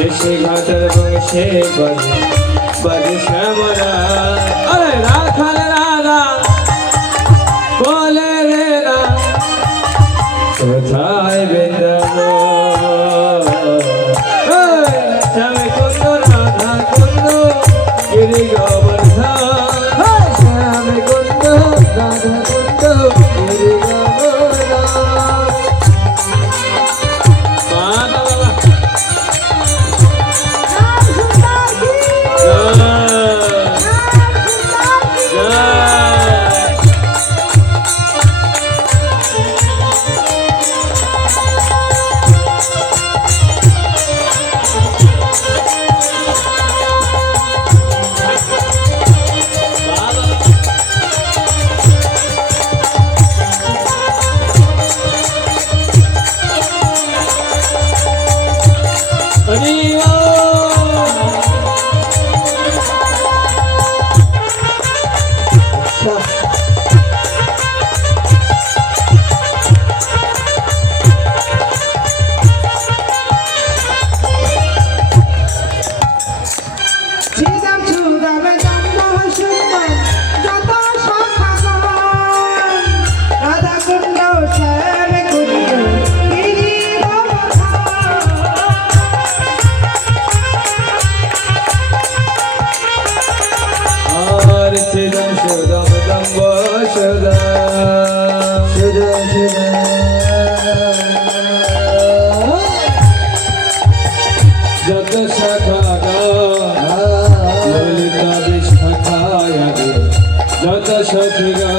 শেষে ঘাটের বংশে বাজে বাজে শ্যামরা। আরে রাখাল রাধা বলে রে না, কোথায় ಅಡಿ সখী গ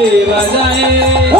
देवा जाए